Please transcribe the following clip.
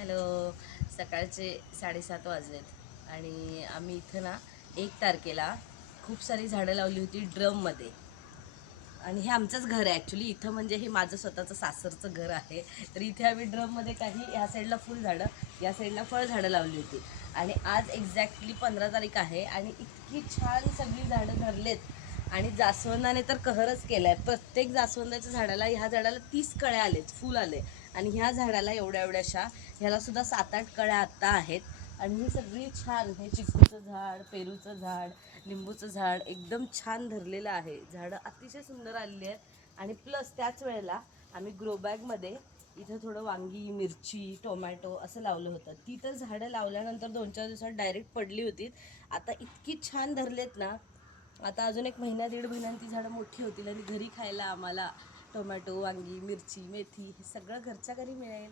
Hello. सकाळचे 7:30 वाजलेत आणि आम्ही इथं ना 1 तारखेला खूप सारी झाडं लावली होती ड्रममध्ये. आणि हे आमचंच घर आहे ॲक्च्युली. इथं म्हणजे हे माझं स्वतःचं सासरचं घर आहे. तर इथे आम्ही ड्रममध्ये काही ह्या साईडला फुल झाडं, या साईडला फळ झाडं लावली होती. आणि आज एक्झॅक्टली 15 तारीख आहे आणि इतकी छान सगळी झाडं धरलेत. आणि जास्वंदाने तर कहरच केला आहे. प्रत्येक जास्वंदाच्या झाडाला, ह्या झाडाला 30 कळ्या आलेत, फुल आले. आणि ह्या झाडाला एवढ्या एवढ्याशा, ह्याला सुद्धा 7-8 कळ्या आत्ता आहेत. आणि ही सगळी छान, हे चिकूचं झाड, पेरूचं झाड, लिंबूचं झाड एकदम छान धरलेलं आहे. झाडं अतिशय सुंदर आलेली आहेत. आणि प्लस त्याच वेळेला आम्ही ग्रोबॅगमध्ये इथं थोडं वांगी, मिरची, टोमॅटो असं लावलं होतं. ती तर झाडं लावल्यानंतर 2-4 दिवसात डायरेक्ट पडली होती. आता इतकी छान धरलेत ना, आता अजून 1 महिना 1.5 महिन्यात ती झाडं मोठी होतील आणि घरी खायला आम्हाला टोमॅटो, वांगी, मिरची, मेथी हे सगळं घरच्या घरी मिळेल.